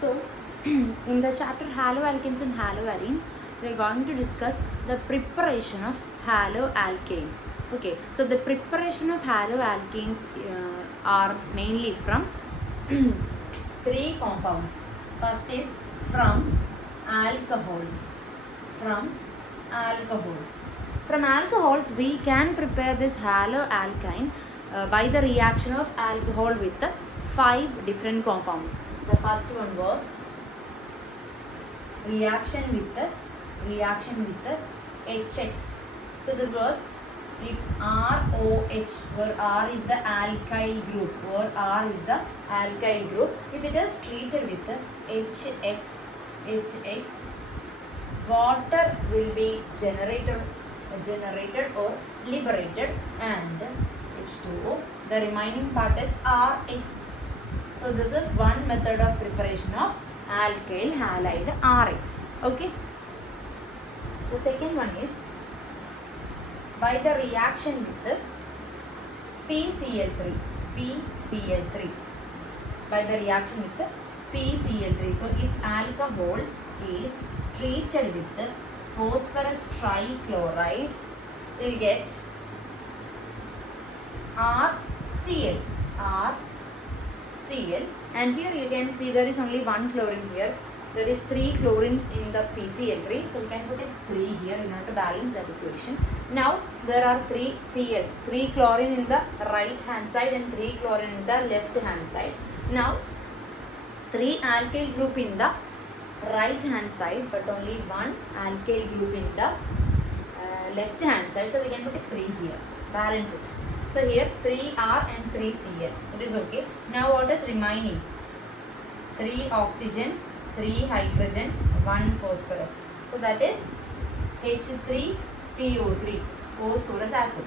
So, in the chapter haloalkanes and haloarenes, we are going to discuss the preparation of haloalkanes. Okay, so the preparation of haloalkanes are mainly from three compounds. First is from alcohols. From alcohols. From alcohols, we can prepare this haloalkane by the reaction of alcohol with the 5 different compounds. The first one was reaction with the HX. So this was if ROH, where R is the alkyl group, if it is treated with the HX, water will be generated or liberated, and H2O. The remaining part is RX. So this is one method of preparation of alkyl halide RX. Okay. The second one is by the reaction with the PCl3. By the reaction with the PCl3. So if alcohol is treated with the phosphorus trichloride, we will get RCl, and here you can see there is only one chlorine here. There is 3 chlorines in the PCl3, so we can put it 3 here in order to balance that equation. Now there are 3 Cl, 3 chlorine in the right hand side and 3 chlorine in the left hand side. Now 3 alkyl group in the right hand side, but only 1 alkyl group in the left hand side, so we can put it 3 here, balance it. So here 3R and 3 Cl, it is okay. Now what is remaining? 3 oxygen, 3 hydrogen, 1 phosphorus. So that is H3PO3, phosphorus acid.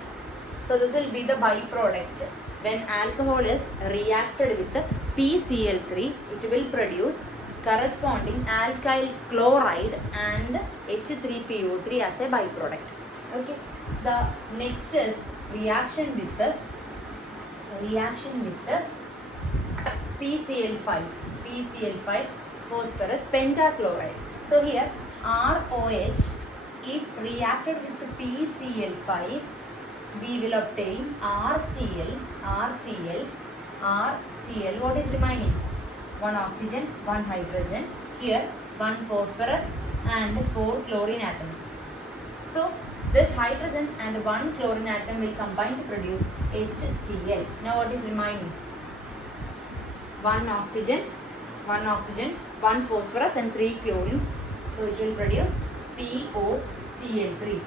So this will be the byproduct. When alcohol is reacted with the PCl3, it will produce corresponding alkyl chloride and H3PO3 as a byproduct. Okay. The next is reaction with the PCl5 phosphorus pentachloride. So here ROH, if reacted with the PCl5, we will obtain RCl. What is remaining? 1 oxygen, 1 hydrogen, here 1 phosphorus and 4 chlorine atoms. So this hydrogen and 1 chlorine atom will combine to produce HCl. Now what is remaining? 1 oxygen, 1 phosphorus and 3 chlorines. So it will produce POCl3.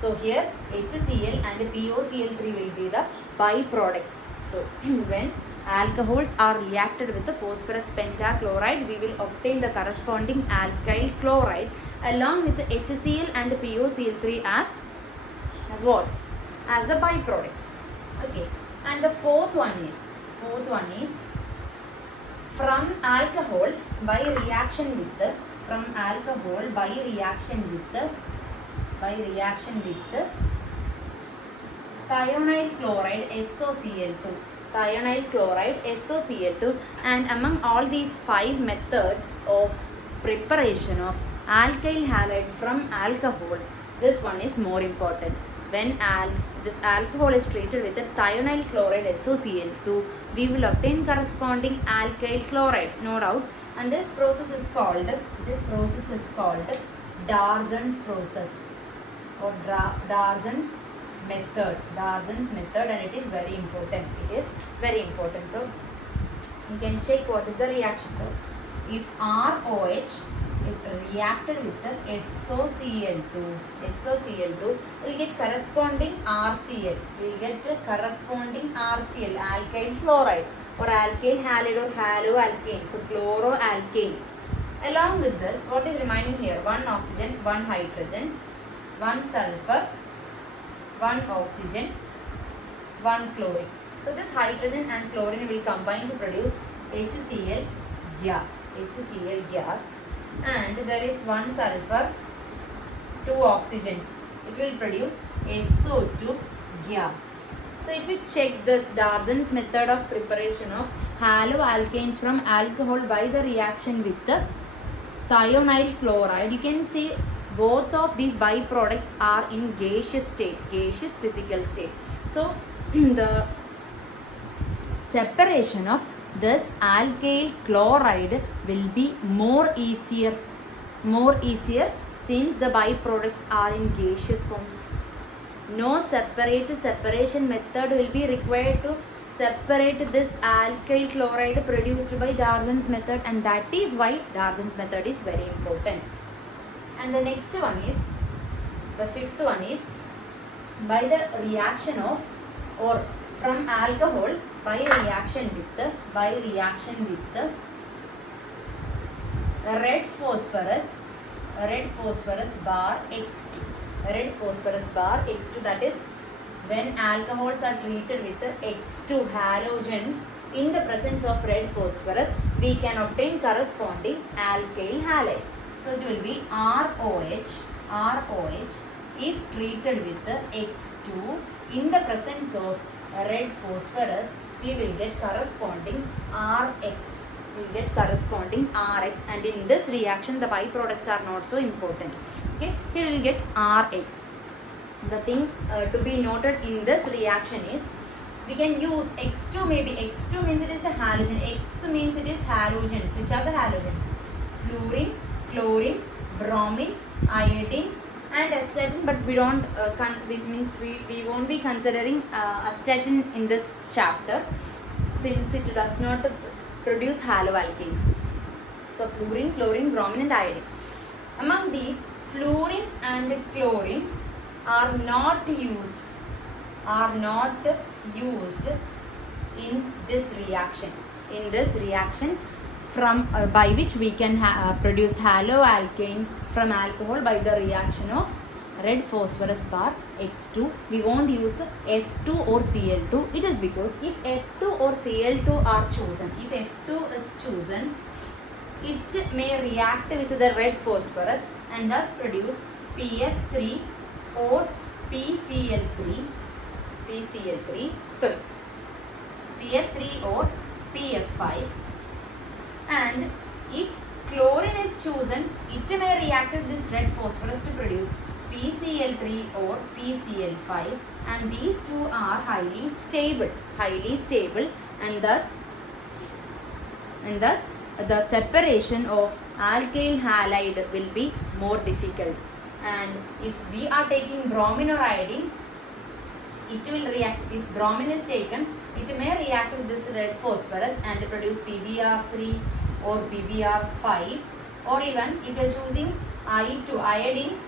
So here HCl and POCl3 will be the byproducts. So when alcohols are reacted with the phosphorus pentachloride, we will obtain the corresponding alkyl chloride along with the HCl and the POCl3 as what? As the byproducts. Okay. And the fourth one is from alcohol by reaction with the thionyl chloride SOCl2, and among all these 5 methods of preparation of alkyl halide from alcohol, this one is more important. When this alcohol is treated with the thionyl chloride SOCl2, we will obtain corresponding alkyl chloride, no doubt. And this process is called Darzon's process or Darzon's method, and it is very important. So you can check what is the reaction. So if ROH is reacted with the SOCl2, will get corresponding RCl. Alkyl chloride or alkyl halide or haloalkane. So chloroalkane. Along with this, what is remaining here? 1 oxygen, 1 hydrogen, 1 sulfur, 1 oxygen, 1 chlorine. So this hydrogen and chlorine will combine to produce HCl gas, and there is 1 sulfur, 2 oxygens. It will produce SO2 gas. So if we check this Darzon's method of preparation of haloalkanes from alcohol by the reaction with the thionyl chloride, you can see both of these byproducts are in gaseous state, gaseous physical state. So the separation of this alkyl chloride will be more easier since the byproducts are in gaseous forms. No separation method will be required to separate this alkyl chloride produced by Darzon's method, and that is why Darzon's method is very important. And the next one is, the fifth one is, by the reaction of or from alcohol by reaction with the red phosphorus bar X2, that is when alcohols are treated with the X2 halogens in the presence of red phosphorus, we can obtain corresponding alkyl halide. So it will be ROH if treated with the X2 in the presence of red phosphorus, we will get corresponding RX. And in this reaction the byproducts are not so important. Okay, here we will get RX. The thing to be noted in this reaction is we can use X2, maybe X2 means it is the halogen, X means it is halogens. Which are the halogens? Fluorine, chlorine, bromine, iodine and astatine, but we don't we won't be considering astatine in this chapter since it does not produce haloalkanes. So fluorine, chlorine, bromine and iodine. Among these, fluorine and chlorine are not used in this reaction. From by which we can produce haloalkane from alcohol by the reaction of red phosphorus bar X2. We won't use F2 or Cl2. It is because if F2 or Cl2 are chosen, it may react with the red phosphorus and thus produce PF3 or PCl3 or PF5. And if chlorine is chosen, it may react with this red phosphorus to produce PCl3 or PCl5, and these two are highly stable and thus the separation of alkyl halide will be more difficult. And if we are taking bromine or iodine, it will react. If bromine is taken, it may react with this red phosphorus and produce PBr3 or PBr5, or even if you are choosing I2 iodine,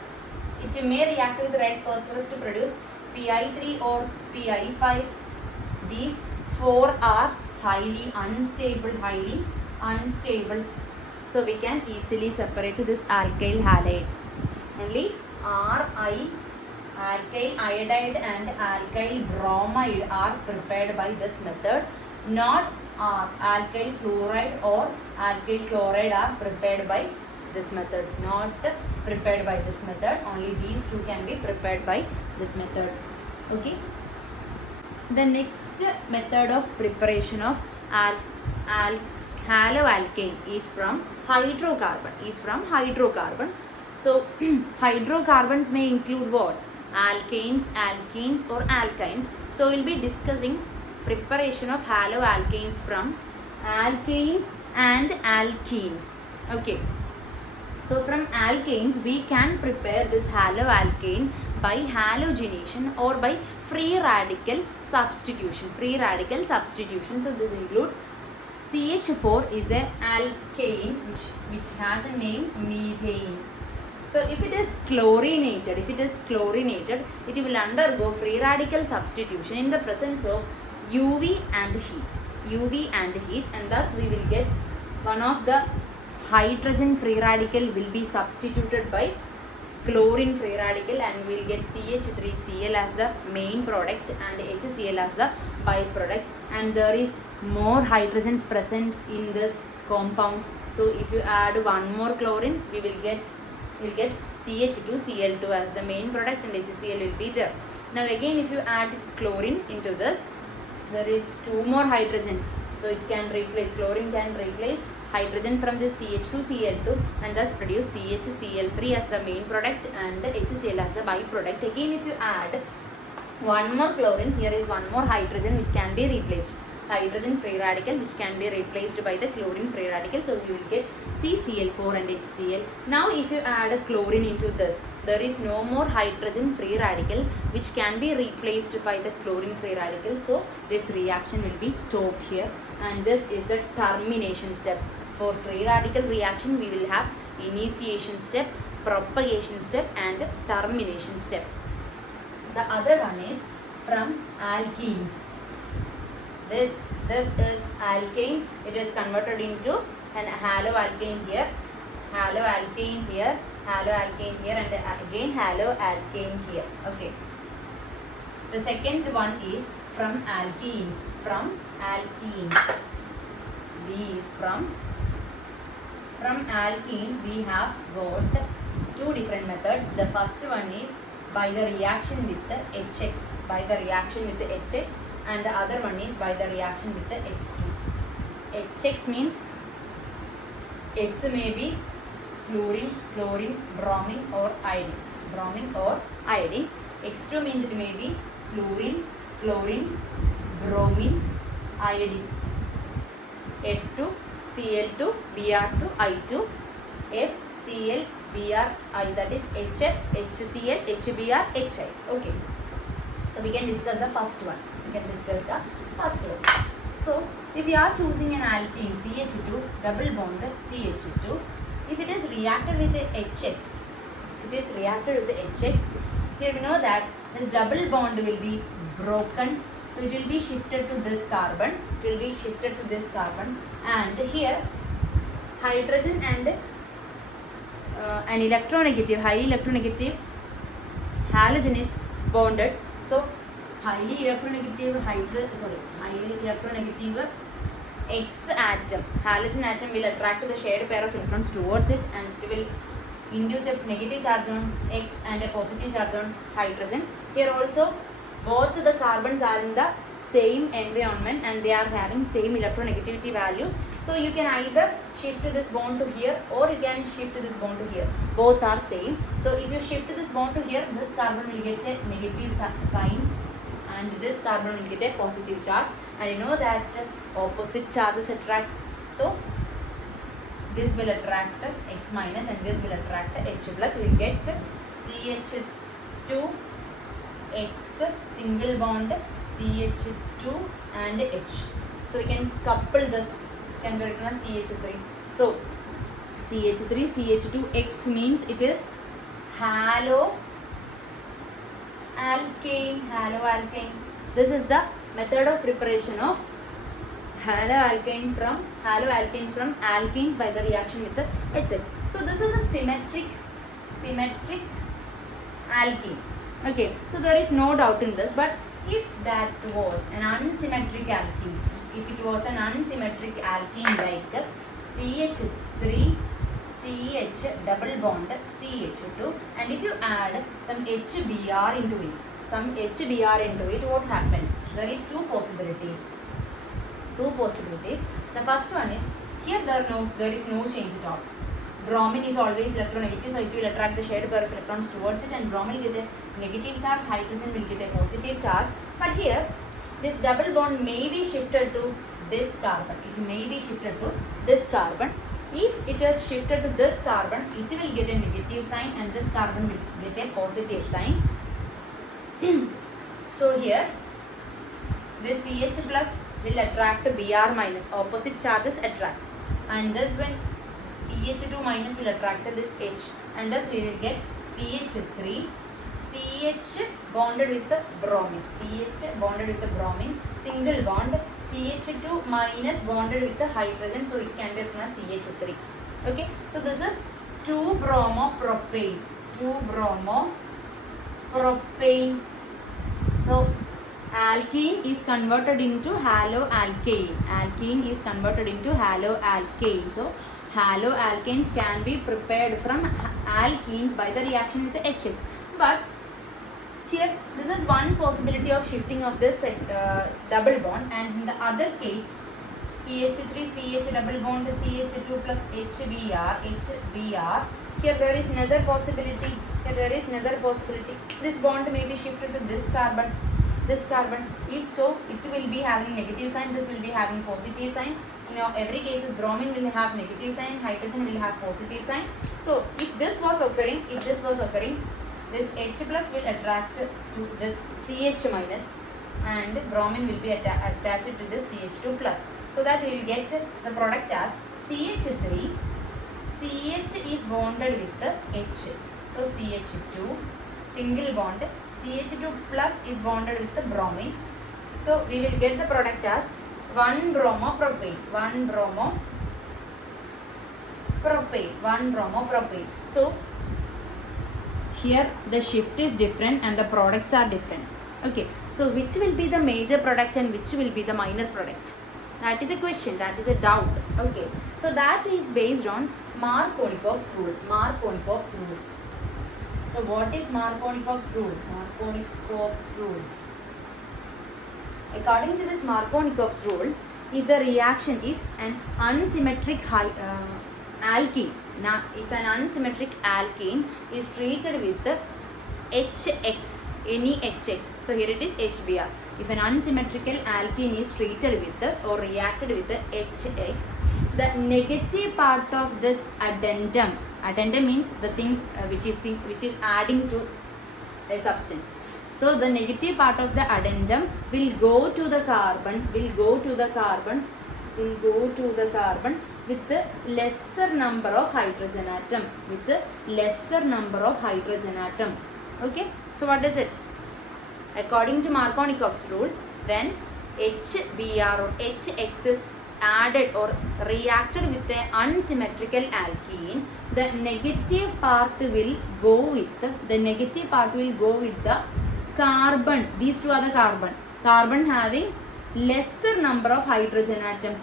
it may react with red phosphorus to produce PI3 or PI5. These four are highly unstable. So we can easily separate this alkyl halide. Only Ri, alkyl iodide and alkyl bromide are prepared by this method. Not alkyl fluoride or alkyl chloride are prepared by this method. Only these two can be prepared by this method. Okay. The next method of preparation of haloalkane is from hydrocarbon. So hydrocarbons may include what? Alkanes, alkenes or alkynes. So we will be discussing preparation of haloalkanes from alkanes and alkenes. Okay. So from alkanes we can prepare this haloalkane by halogenation or by free radical substitution. So this include CH4 is an alkane which has a name methane. So if it is chlorinated, it will undergo free radical substitution in the presence of UV and heat, and thus we will get one of the hydrogen free radical will be substituted by chlorine free radical, and we will get CH3Cl as the main product and HCl as the byproduct, and there is more hydrogens present in this compound. So if you add one more chlorine, we will get CH2Cl2 as the main product and HCl will be there. Now again, if you add chlorine into this, there is 2 more hydrogens. So it can replace, chlorine can replace hydrogen from this CH2Cl2 and thus produce CHCl3 as the main product and HCl as the byproduct. Again, if you add 1 more chlorine, here is 1 more hydrogen which can be replaced. Hydrogen free radical which can be replaced by the chlorine free radical. So you will get CCl4 and HCl. Now if you add a chlorine into this, there is no more hydrogen free radical which can be replaced by the chlorine free radical. So this reaction will be stopped here, and this is the termination step. For free radical reaction, we will have initiation step, propagation step and termination step. The other one is from alkenes. This is alkane. It is converted into an haloalkane here, haloalkane here, haloalkane here, and again haloalkane here. Okay. The second one is from alkenes. From alkenes. B is from alkenes. We have got 2 different methods. The first one is by the reaction with the HX, by the reaction with the HX, and the other one is by the reaction with the X2. HX means X may be fluorine, chlorine, bromine or iodine. Bromine or iodine. X2 means it may be fluorine, chlorine, bromine, iodine. F2, Cl2, Br2, I2, FCl, Bri, that is HF, HCl, HBr, HI. Okay. So we can discuss the first one. So if we are choosing an alkene CH2 double bond CH2, if it is reacted with the HX, here we know that this double bond will be broken. So it will be shifted to this carbon. And here hydrogen and an electronegative, highly electronegative halogen is bonded. So highly electronegative X atom, halogen atom will attract the shared pair of electrons towards it, and it will induce a negative charge on X and a positive charge on hydrogen. Here also both the carbons are in the same environment and they are having same electronegativity value. So you can either shift this bond to here or you can shift this bond to here. Both are same. So if you shift this bond to here, this carbon will get a negative sign and this carbon will get a positive charge. And you know that opposite charges attracts. So this will attract X minus and this will attract H plus. We will get CH2 X single bond CH2 and H. So we can couple this, can be written as CH3. So CH3 CH2 X means it is haloalkane. This is the method of preparation of haloalkanes from alkenes by the reaction with the HX. So this is a symmetric alkene. Okay, so there is no doubt in this. But if that was an unsymmetric alkene, like CH3 CH double bond CH2, and if you add some HBr into it, what happens? There is two possibilities. The first one is, here there is no change at all. Bromine is always electronegative, so it will attract the shared pair of electrons towards it, and bromine will get a negative charge, hydrogen will get a positive charge. But here this double bond may be shifted to this carbon. If it is shifted to this carbon, it will get a negative sign and this carbon will get a positive sign. So here this CH plus will attract Br minus, opposite charges attracts, and this when CH2 minus will attract this H, and thus we will get CH3 CH bonded with the bromine, single bond, CH2 minus bonded with the hydrogen, so it can be written as CH3. Okay, so this is 2-bromopropane. So alkene is converted into haloalkane. So haloalkanes can be prepared from alkenes by the reaction with the HX. But Here, this is one possibility of shifting of this double bond, and in the other case, CH3 CH double bond CH2 plus HBr. Here there is another possibility. This bond may be shifted to this carbon. If so, it will be having negative sign. This will be having positive sign. In every cases, bromine will have negative sign. Hydrogen will have positive sign. So if this was occurring, this H plus will attract to this CH minus, and bromine will be attached to this CH2 plus. So that we will get the product as CH3. CH is bonded with the H. So CH2 single bond. CH2 plus is bonded with the bromine. So we will get the product as 1 bromopropane. So here the shift is different and the products are different. Okay, so which will be the major product and which will be the minor product? That is a question, that is a doubt. Okay, so that is based on Markovnikov's rule. So what is Markovnikov's rule? According to this Markovnikov's rule, if an unsymmetric alkene is treated with the HX, any HX, so here it is HBr. If an unsymmetrical alkene is treated with or reacted with the HX, the negative part of this addendum means the thing which is adding to a substance. So the negative part of the addendum will go to the carbon with the lesser number of hydrogen atom. Okay, so what is it? According to Markovnikov's rule, when HBr or HX is added or reacted with an unsymmetrical alkene, the negative part will go with the carbon. These two are the carbon having lesser number of hydrogen atom.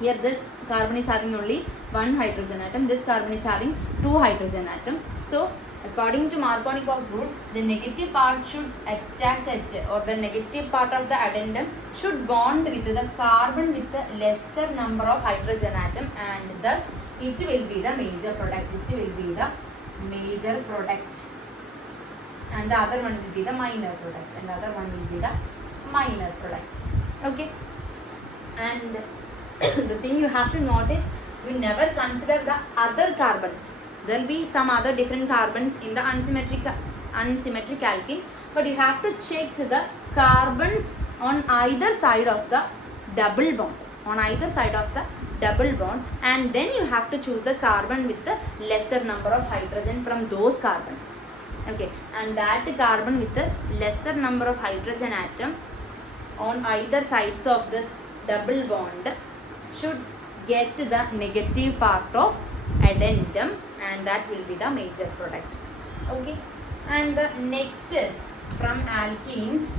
Here this carbon is having only one hydrogen atom, this carbon is having two hydrogen atom. So according to Markovnikov's rule, the negative part should attack it, or the negative part of the addendum should bond with the carbon with the lesser number of hydrogen atom, and thus it will be the major product. And the other one will be the minor product. Okay. And the thing you have to notice, you never consider the other carbons. There will be some other different carbons in the unsymmetric alkene, but you have to check the carbons on either side of the double bond, and then you have to choose the carbon with the lesser number of hydrogen from those carbons. Okay, and that carbon with the lesser number of hydrogen atom on either sides of this double bond should get the negative part of addendum, and that will be the major product. Okay, and the next is from alkenes.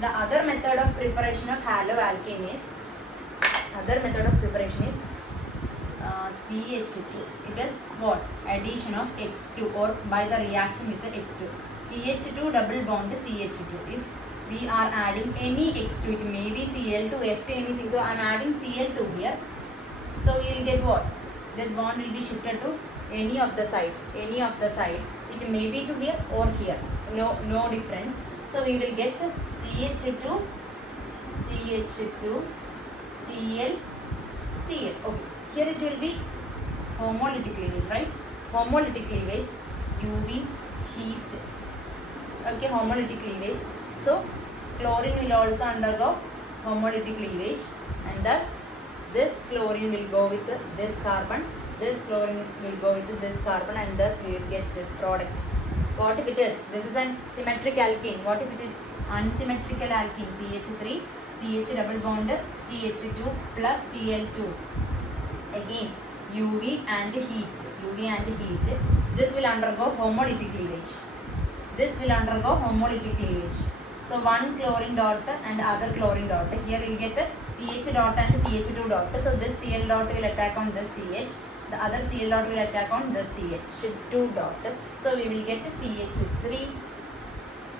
The other method of preparation of haloalkane is CH2. It is what? Addition of X2, or by the reaction with the X2. CH2 double bond to CH2. If we are adding any X2, it may be Cl2, F2, anything. So I am adding Cl2 here. So you will get what? This bond will be shifted to any of the side. It may be to here or here. No difference. So we will get CH2, Cl, Cl. Okay. Here it will be homolytic cleavage, right? Homolytic cleavage, UV, heat. Okay, homolytic cleavage. So chlorine will also undergo homolytic cleavage, and thus this chlorine will go with this carbon, this chlorine will go with this carbon, and thus we will get this product. What if it is? This is an symmetric alkene. What if it is unsymmetrical alkene? CH3, CH double bond, CH2 plus Cl2. Again, UV and heat. This will undergo homolytic cleavage. So one chlorine dot and other chlorine dot. Here we get CH dot and CH2 dot. So this Cl dot will attack on this CH. The other Cl dot will attack on this CH2 dot. So we will get CH3,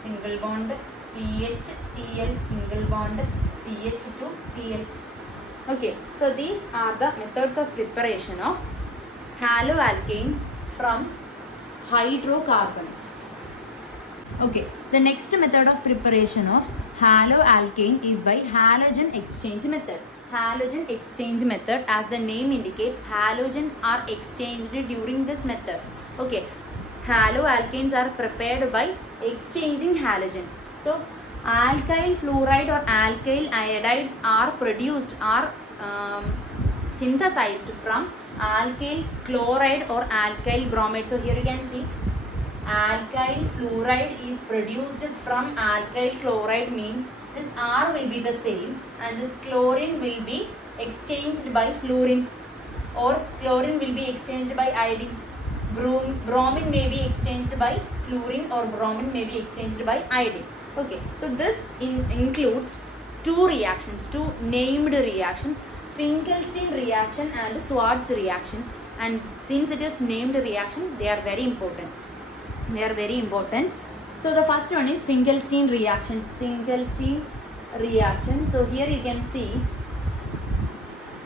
single bond CH, Cl, single bond CH2, Cl. Okay, so these are the methods of preparation of haloalkanes from hydrocarbons. Okay, the next method of preparation of haloalkane is by halogen exchange method. Halogen exchange method, as the name indicates, halogens are exchanged during this method. Okay, haloalkanes are prepared by exchanging halogens. So alkyl fluoride or alkyl iodides are produced, are synthesized from alkyl chloride or alkyl bromide. So here you can see alkyl fluoride is produced from alkyl chloride, means this R will be the same and this chlorine will be exchanged by fluorine, or chlorine will be exchanged by iodine. Bromine may be exchanged by fluorine, or bromine may be exchanged by iodine. Okay, so this includes two reactions, two named reactions, Finkelstein reaction and Schwarz reaction, and since it is named reaction, they are very important. They are very important. So the first one is Finkelstein reaction. Finkelstein reaction. So here you can see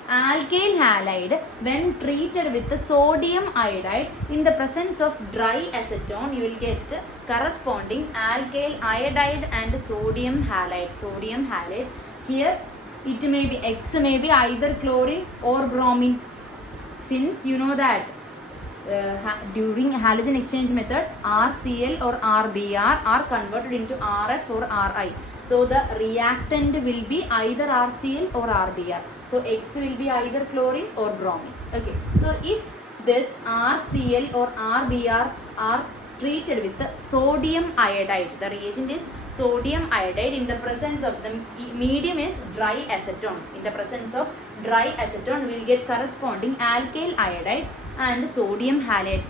alkyl halide when treated with the sodium iodide in the presence of dry acetone, you will get corresponding alkyl iodide and sodium halide. Sodium halide. Here it may be X may be either chlorine or bromine. Since you know that during halogen exchange method, RCl or RBr are converted into RF or Ri. So the reactant will be either RCl or RBr. So X will be either chlorine or bromine. Okay. So if this RCl or RBr are treated with the sodium iodide, the reagent is sodium iodide, in the presence of the medium is dry acetone. In the presence of dry acetone, we will get corresponding alkyl iodide and sodium halide.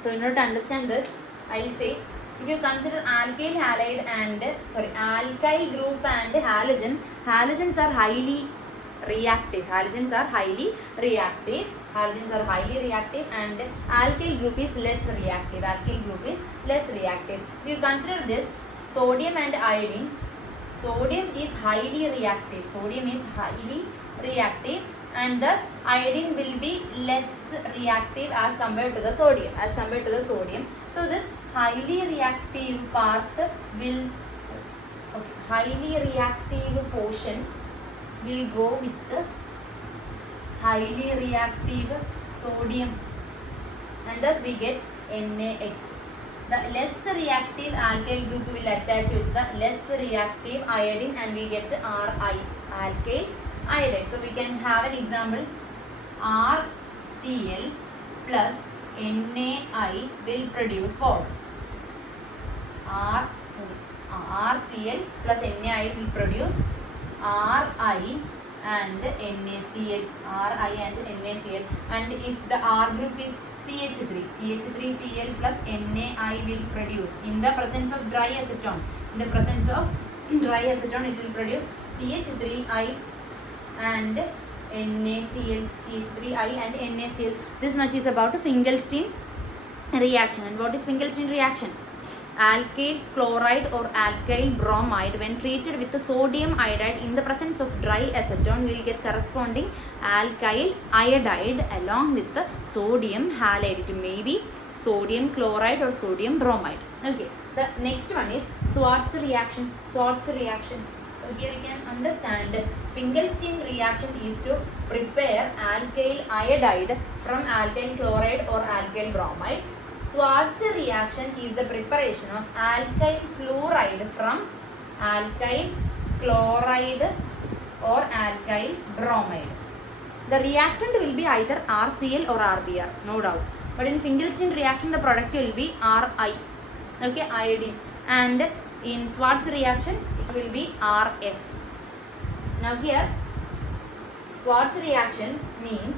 So in order to understand this, I will say, if you consider alkyl halide and alkyl group and halogen, halogens are highly reactive. Halogens are highly reactive. Halogens are highly reactive, and alkyl group is less reactive. Alkyl group is less reactive. If you consider this, sodium and iodine, sodium is highly reactive. Sodium is highly reactive, and thus iodine will be less reactive as compared to the sodium. So this highly reactive part will, highly reactive portion will go with the highly reactive sodium, and thus we get NaX. The less reactive alkyl group will attach with the less reactive iodine, and we get the Ri, alkyl iodide. So we can have an example. RCl plus NaI will produce what? RCl plus NaI will produce Ri and NaCl. Ri and NaCl. And if the R group is CH3Cl plus NaI will produce, in the presence of dry acetone, it will produce CH3I and NaCl, CH3I and NaCl. This much is about Finkelstein reaction. And what is Finkelstein reaction? Alkyl chloride or alkyl bromide, when treated with the sodium iodide in the presence of dry acetone, we will get corresponding alkyl iodide along with the sodium halide. It may be sodium chloride or sodium bromide. Okay. The next one is Schwarz reaction. Schwarz reaction. So here you can understand Finkelstein reaction is to prepare alkyl iodide from alkyl chloride or alkyl bromide. Schwarz reaction is the preparation of alkyl fluoride from alkyl chloride or alkyl bromide. The reactant will be either RCl or RBr, no doubt. But in Finkelstein reaction, the product will be Ri, okay, iodine. And in Schwarz reaction, it will be RF. Now here, Schwarz reaction means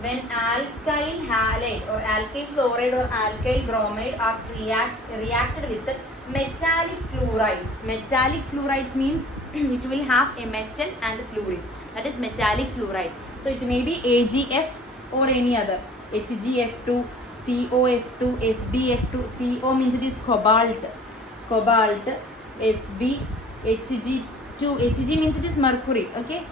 when alkyl halide or alkyl fluoride or alkyl bromide are reacted with metallic fluorides. Metallic fluorides means it will have a metal and fluorine. That is metallic fluoride. So it may be AgF or any other. HgF2, COF2, SbF2. CO means it is cobalt. cobalt, Sb, Hg2. Hg means it is mercury. Okay.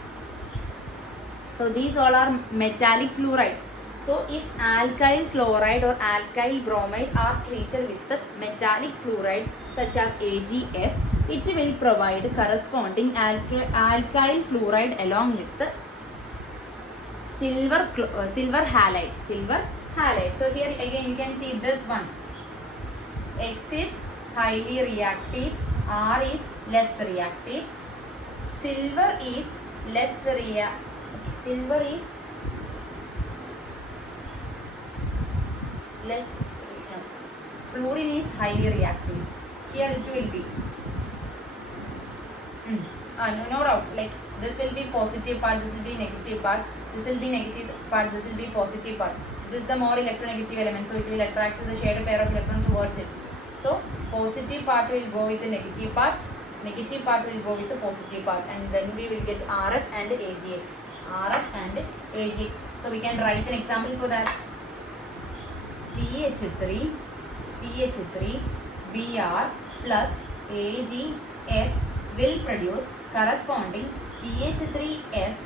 So these all are metallic fluorides. So if alkyl chloride or alkyl bromide are treated with the metallic fluorides such as AgF, it will provide corresponding alkyl fluoride along with the silver halide. So here again you can see this one. X is highly reactive, R is less reactive. Silver is less reactive. Silver is less, fluorine is highly reactive. Here it will be no doubt, like this will be positive part, this will be negative part, this will be negative part, this will be positive part. This is the more electronegative element, so it will attract to the shared pair of electrons towards it. So positive part will go with the negative part will go with the positive part, and then we will get RF and AgX. So we can write an example for that. CH3 Br plus AgF will produce corresponding CH3F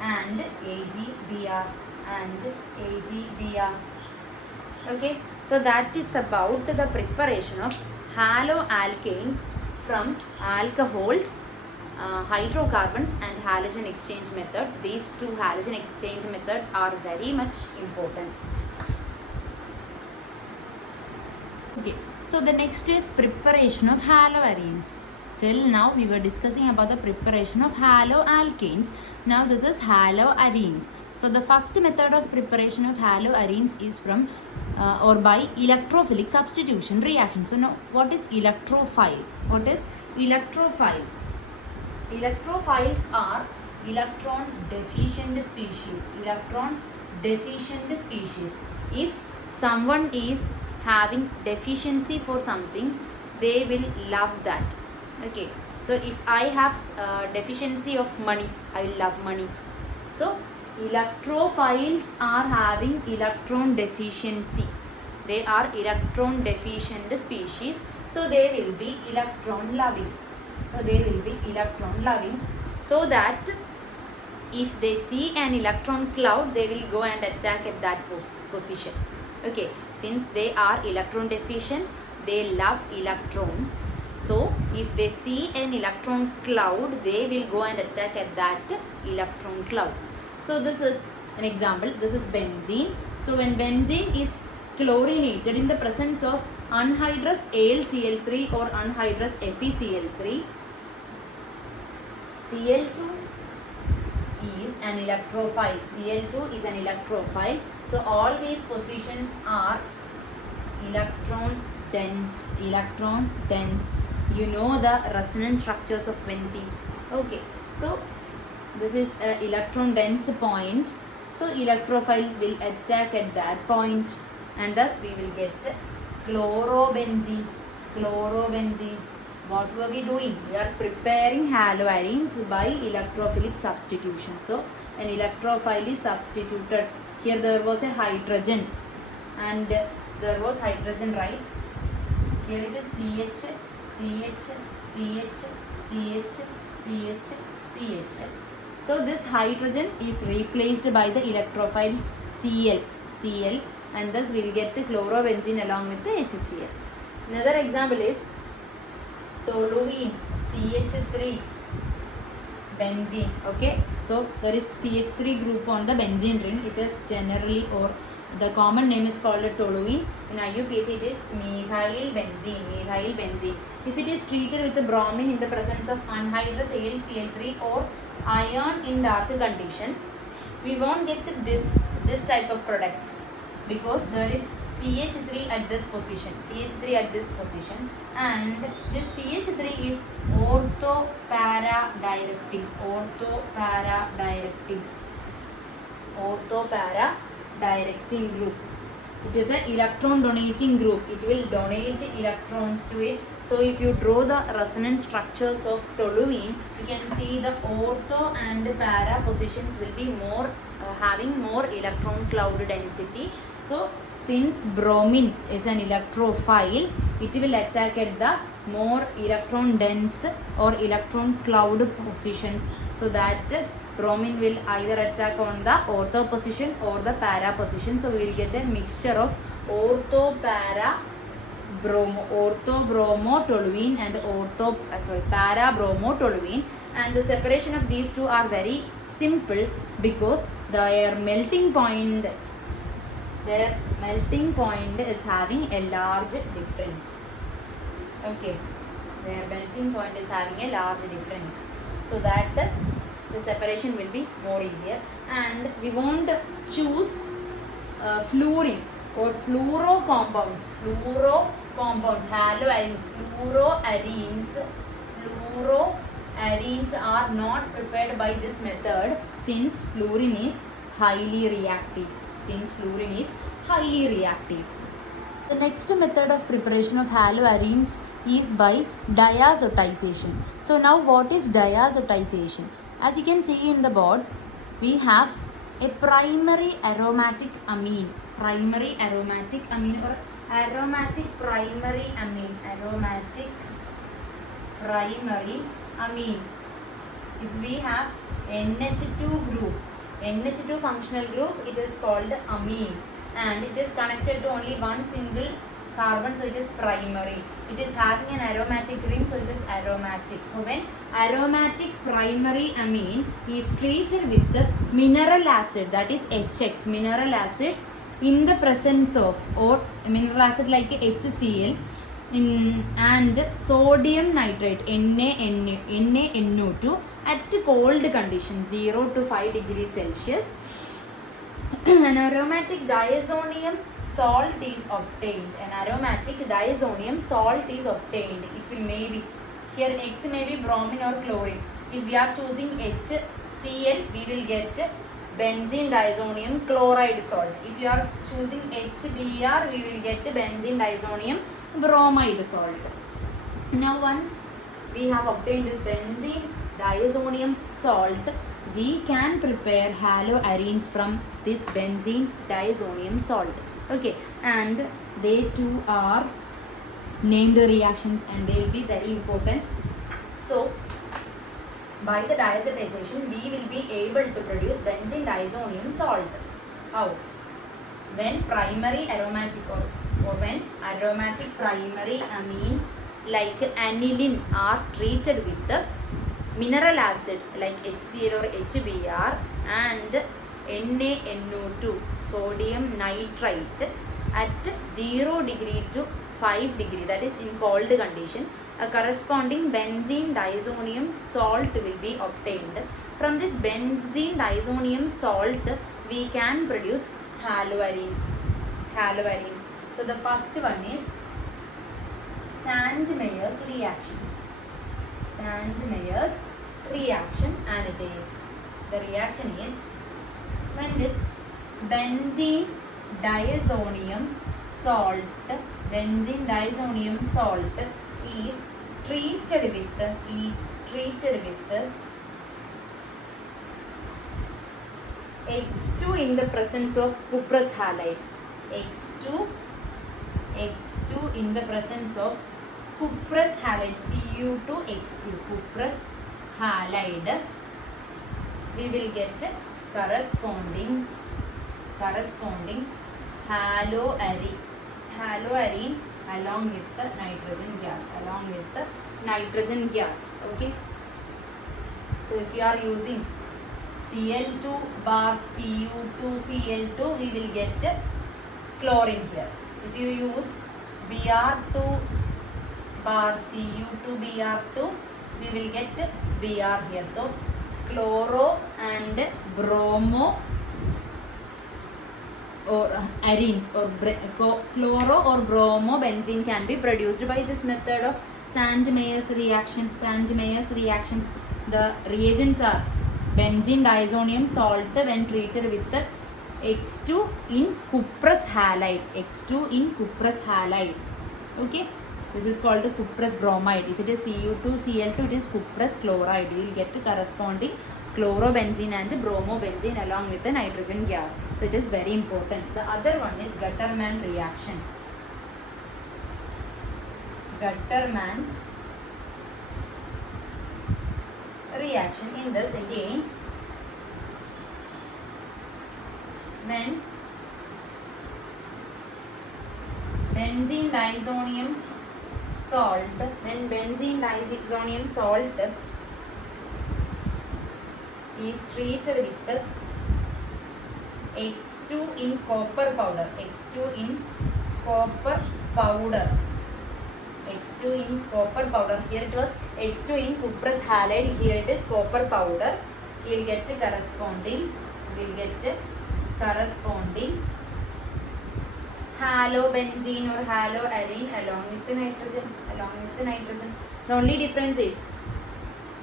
and AgBr. Okay, so that is about the preparation of haloalkanes from alcohols, hydrocarbons and halogen exchange method. These two halogen exchange methods are very much important. Okay, so the next is preparation of haloarenes. Till now we were discussing about the preparation of haloalkanes. Now this is haloarenes. So the first method of preparation of haloarenes is from or by electrophilic substitution reaction. So now what is electrophile? Electrophiles are electron deficient species. If someone is having deficiency for something, they will love that. Okay, so if I have deficiency of money, I will love money. So electrophiles are having electron deficiency. They are electron deficient species, so they will be electron loving. So that if they see an electron cloud, they will go and attack at that position. Okay, since they are electron deficient, they love electron. So if they see an electron cloud, they will go and attack at that electron cloud. So this is an example. This is benzene. So when benzene is chlorinated in the presence of anhydrous AlCl3 or anhydrous FeCl3, Cl2 is an electrophile. So all these positions are electron dense. You know the resonance structures of benzene. Okay, so this is an electron dense point. So electrophile will attack at that point, and thus we will get chlorobenzene. What were we doing? We are preparing haloarenes by electrophilic substitution. So an electrophile is substituted. Here there was a hydrogen, and there was hydrogen, right? Here it is CH. So this hydrogen is replaced by the electrophile Cl, and thus we will get the chlorobenzene along with the HCl. Another example is toluene, CH3 benzene. Okay, so there is CH3 group on the benzene ring. It is generally, or the common name is called toluene. In IUPAC it is methyl benzene. If it is treated with the bromine in the presence of anhydrous AlCl3 or iron in dark condition, we won't get this type of product, because there is CH3 at this position, and this CH3 is ortho-para directing group. It is an electron donating group. It will donate electrons to it. So if you draw the resonance structures of toluene, you can see the ortho and para positions will be more having more electron cloud density. So since bromine is an electrophile, it will attack at the more electron dense or electron cloud positions. So that bromine will either attack on the ortho position or the para position. So we will get a mixture of ortho-bromotoluene and para-bromotoluene, and the separation of these two are very simple because their melting point is having a large difference. Okay, their melting point is having a large difference, so that the separation will be more easier. And we won't choose fluorine or fluoro compounds, haloarenes. Fluoroarenes are not prepared by this method since fluorine is highly reactive. The next method of preparation of haloarenes is by diazotization. So now what is diazotization? As you can see in the board, we have a primary aromatic amine or aromatic primary amine. If we have NH2 group, NH2 functional group, it is called amine, and it is connected to only one single carbon, so it is primary. It is having an aromatic ring, so it is aromatic. So when aromatic primary amine is treated with the mineral acid, that is HX, mineral acid, in the presence of, or mineral acid like HCl, and sodium nitrate NaNO2 at cold conditions 0 to 5 degrees Celsius, an aromatic diazonium salt is obtained. It may be, here X may be bromine or chlorine. If we are choosing HCl, we will get benzene diazonium chloride salt. If you are choosing HBr, we will get benzene diazonium bromide salt. Now once we have obtained this benzene diazonium salt, we can prepare haloarenes from this benzene diazonium salt. Okay, and they too are named reactions and they will be very important. So by the diazotization, we will be able to produce benzene diazonium salt. How? When primary aromatic or when aromatic primary amines like aniline are treated with the mineral acid like HCl or HBr and NaNO2, sodium nitrite, at 0 degree to 5 degree, that is in cold condition, a corresponding benzene diazonium salt will be obtained. From this benzene diazonium salt, we can produce haloarenes. So the first one is Sandmeyer's reaction, and it is, the reaction is when this benzene diazonium salt is treated with X2 in the presence of cuprous halide. X2 in the presence of cuprous halide, Cu2X2, cuprous halide, we will get corresponding haloarene along with the nitrogen gas. Okay, so if you are using Cl2 bar Cu2Cl2, we will get chlorine here. If you use Br2 bar Cu2Br2, we will get Br here. So chloro and bromo or arenes or chloro or bromo benzene can be produced by this method of Sandmeyer's reaction. The reagents are benzene diazonium salt when treated with the X2 in cuprous halide. Okay, this is called the cuprous bromide. If it is Cu2Cl2, it is cuprous chloride. We will get corresponding chlorobenzene and bromobenzene along with the nitrogen gas. So it is very important. The other one is Gutterman reaction. Gutterman's reaction. In this again, when benzene diazonium salt is treated with X2 in copper powder, X2 in copper powder, here it was X2 in cuprous halide, here it is copper powder. We will get the corresponding halobenzene or haloarine along with the nitrogen. The only difference is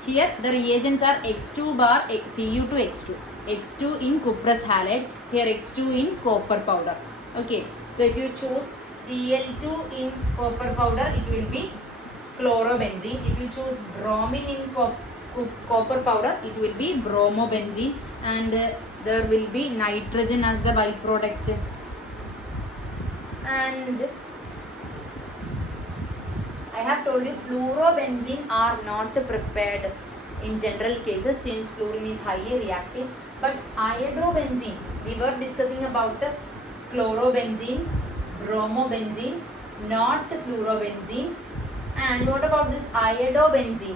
here the reagents are X2 bar Cu2 X2 in cuprous halide, here X2 in copper powder. Okay, so if you choose Cl2 in copper powder, it will be chlorobenzene. If you choose bromine in copper powder, it will be bromobenzene, and there will be nitrogen as the byproduct. And I have told you fluorobenzene are not prepared in general cases since fluorine is highly reactive. But iodobenzene, we were discussing about the chlorobenzene, bromobenzene, not fluorobenzene. And what about this iodobenzene?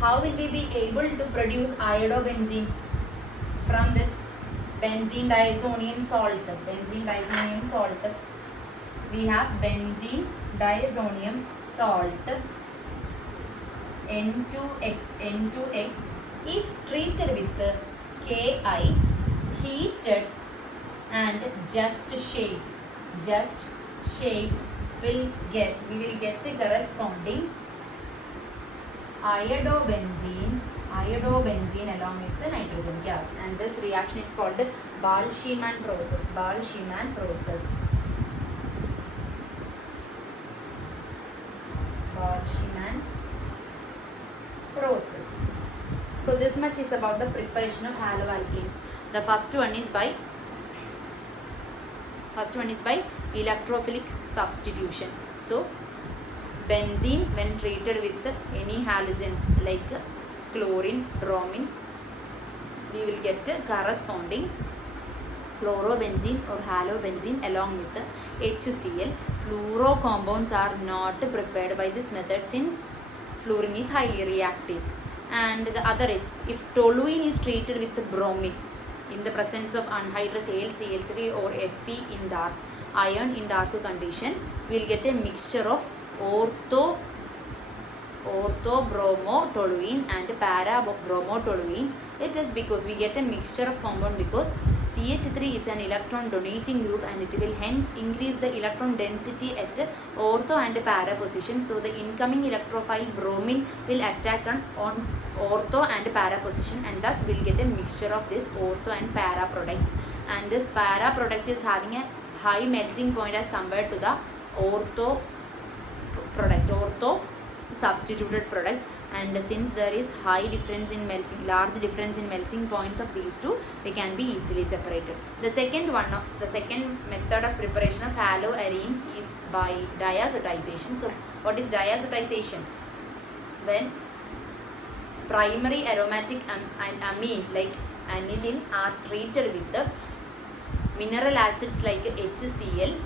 How will we be able to produce iodobenzene from this benzene diazonium salt? We have benzene diazonium salt N2X. If treated with Ki, heated and just shaped, we will get the corresponding iodobenzene along with the nitrogen gas, and this reaction is called the Bal-Schiemann process. So this much is about the preparation of haloalkanes. The first one is by electrophilic substitution. So benzene, when treated with any halogens like chlorine, bromine, we will get corresponding chlorobenzene or halobenzene along with the HCl. Fluoro compounds are not prepared by this method since fluorine is highly reactive. And the other is, if toluene is treated with bromine in the presence of anhydrous AlCl3 or Fe in dark, iron in dark condition, we will get a mixture of ortho-bromotoluene and para-bromotoluene. It is because we get a mixture of compound because CH3 is an electron donating group and it will hence increase the electron density at ortho and para position. So the incoming electrophile bromine will attack on ortho and para position, and thus we will get a mixture of this ortho and para products. And this para product is having a high melting point as compared to the ortho substituted product, and since there is large difference in melting points of these two, they can be easily separated. The second method of preparation of haloarenes is by diazotization. So what is diazotization? When primary aromatic amine like aniline are treated with the mineral acids like HCl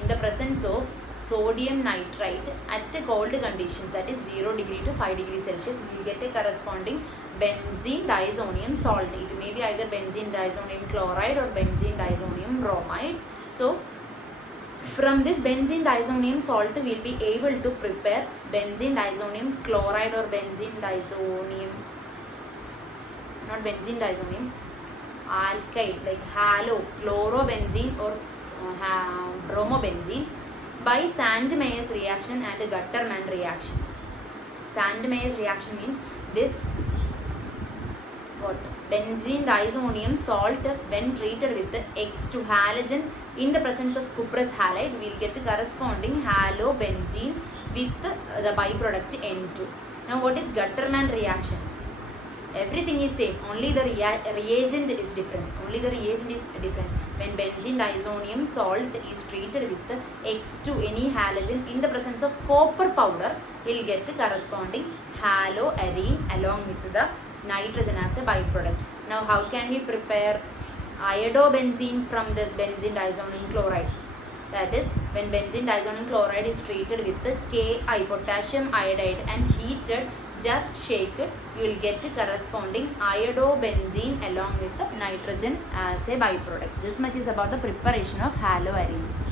in the presence of sodium nitrite at cold conditions, that is 0 degree to 5 degrees Celsius, we will get a corresponding benzene diazonium salt. It may be either benzene diazonium chloride or benzene diazonium bromide. So from this benzene diazonium salt we will be able to prepare benzene diazonium chloride or alkyl like chlorobenzene or bromobenzene by Sand-Meyers reaction and Gutterman reaction. Sand-Meyers reaction means this benzene diazonium salt when treated with the X2 halogen in the presence of cuprous halide, we will get the corresponding halobenzene with the byproduct N2. Now what is Gutterman reaction? Everything is same, only the reagent is different. When benzene diazonium salt is treated with X2 any halogen in the presence of copper powder, you'll get the corresponding haloarine along with the nitrogen as a byproduct. Now how can we prepare iodobenzene from this benzene diazonium chloride? That is, when benzene diazonium chloride is treated with the Ki, potassium iodide, and heated, just shake it, you will get corresponding iodobenzene along with the nitrogen as a byproduct. This much is about the preparation of haloarenes.